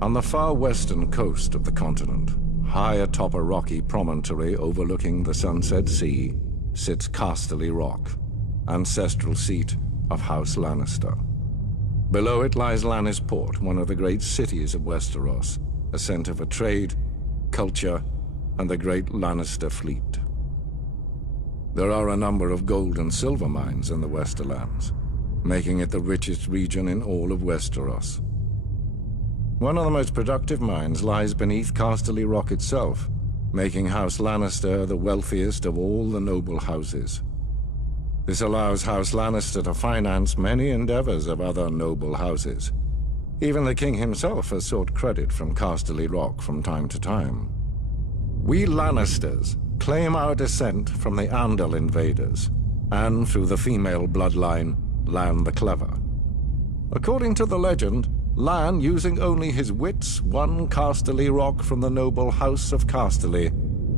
On the far western coast of the continent, high atop a rocky promontory overlooking the Sunset Sea, sits Casterly Rock, ancestral seat of House Lannister. Below it lies Lannisport, one of the great cities of Westeros, a center for trade, culture, and the great Lannister fleet. There are a number of gold and silver mines in the Westerlands, making it the richest region in all of Westeros. One of the most productive mines lies beneath Casterly Rock itself, making House Lannister the wealthiest of all the noble houses. This allows House Lannister to finance many endeavors of other noble houses. Even the king himself has sought credit from Casterly Rock from time to time. We Lannisters claim our descent from the Andal invaders, and through the female bloodline, Lann the Clever. According to the legend, Lann, using only his wits, won Casterly Rock from the noble House of Casterly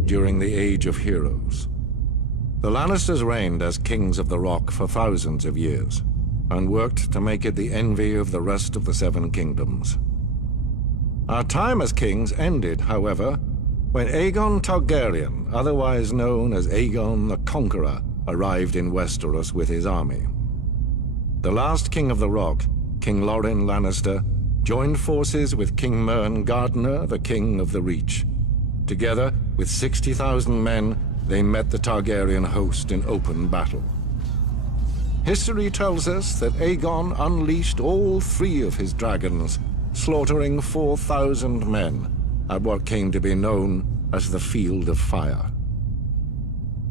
during the Age of Heroes. The Lannisters reigned as kings of the Rock for thousands of years, and worked to make it the envy of the rest of the Seven Kingdoms. Our time as kings ended, however, when Aegon Targaryen, otherwise known as Aegon the Conqueror, arrived in Westeros with his army. The last king of the Rock, King Loren Lannister, joined forces with King Mern Gardener, the king of the Reach. Together, with 60,000 men, they met the Targaryen host in open battle. History tells us that Aegon unleashed all 3 of his dragons, slaughtering 4,000 men at what came to be known as the Field of Fire.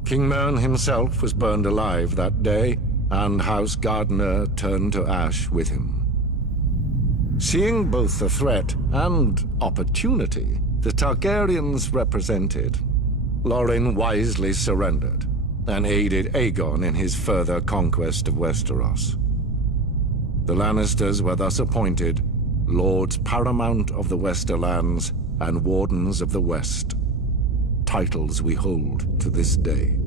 King Mern himself was burned alive that day, and House Gardener turned to ash with him. Seeing both the threat and opportunity the Targaryens represented, Loren wisely surrendered and aided Aegon in his further conquest of Westeros. The Lannisters were thus appointed Lords Paramount of the Westerlands and Wardens of the West, titles we hold to this day.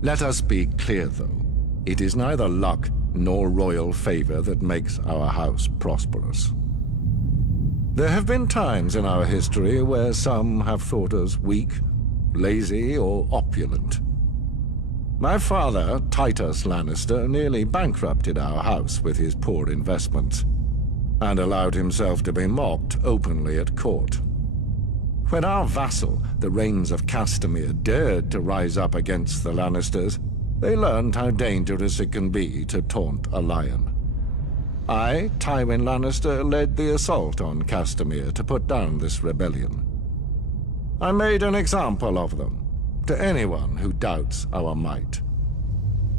Let us be clear, though. It is neither luck nor royal favor that makes our house prosperous. There have been times in our history where some have thought us weak, lazy, or opulent. My father, Titus Lannister, nearly bankrupted our house with his poor investments, and allowed himself to be mocked openly at court. When our vassal, the Rains of Castamere, dared to rise up against the Lannisters, they learned how dangerous it can be to taunt a lion. I, Tywin Lannister, led the assault on Castamere to put down this rebellion. I made an example of them, to anyone who doubts our might.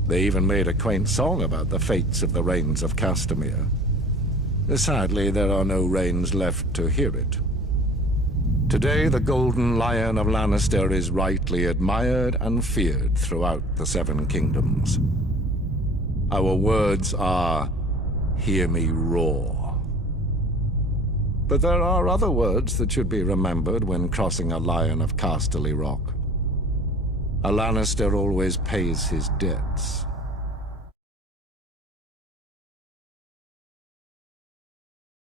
They even made a quaint song about the fates of the Rains of Castamere. Sadly, there are no Rains left to hear it. Today, the Golden Lion of Lannister is rightly admired and feared throughout the Seven Kingdoms. Our words are, "Hear me roar." But there are other words that should be remembered when crossing a lion of Casterly Rock. A Lannister always pays his debts.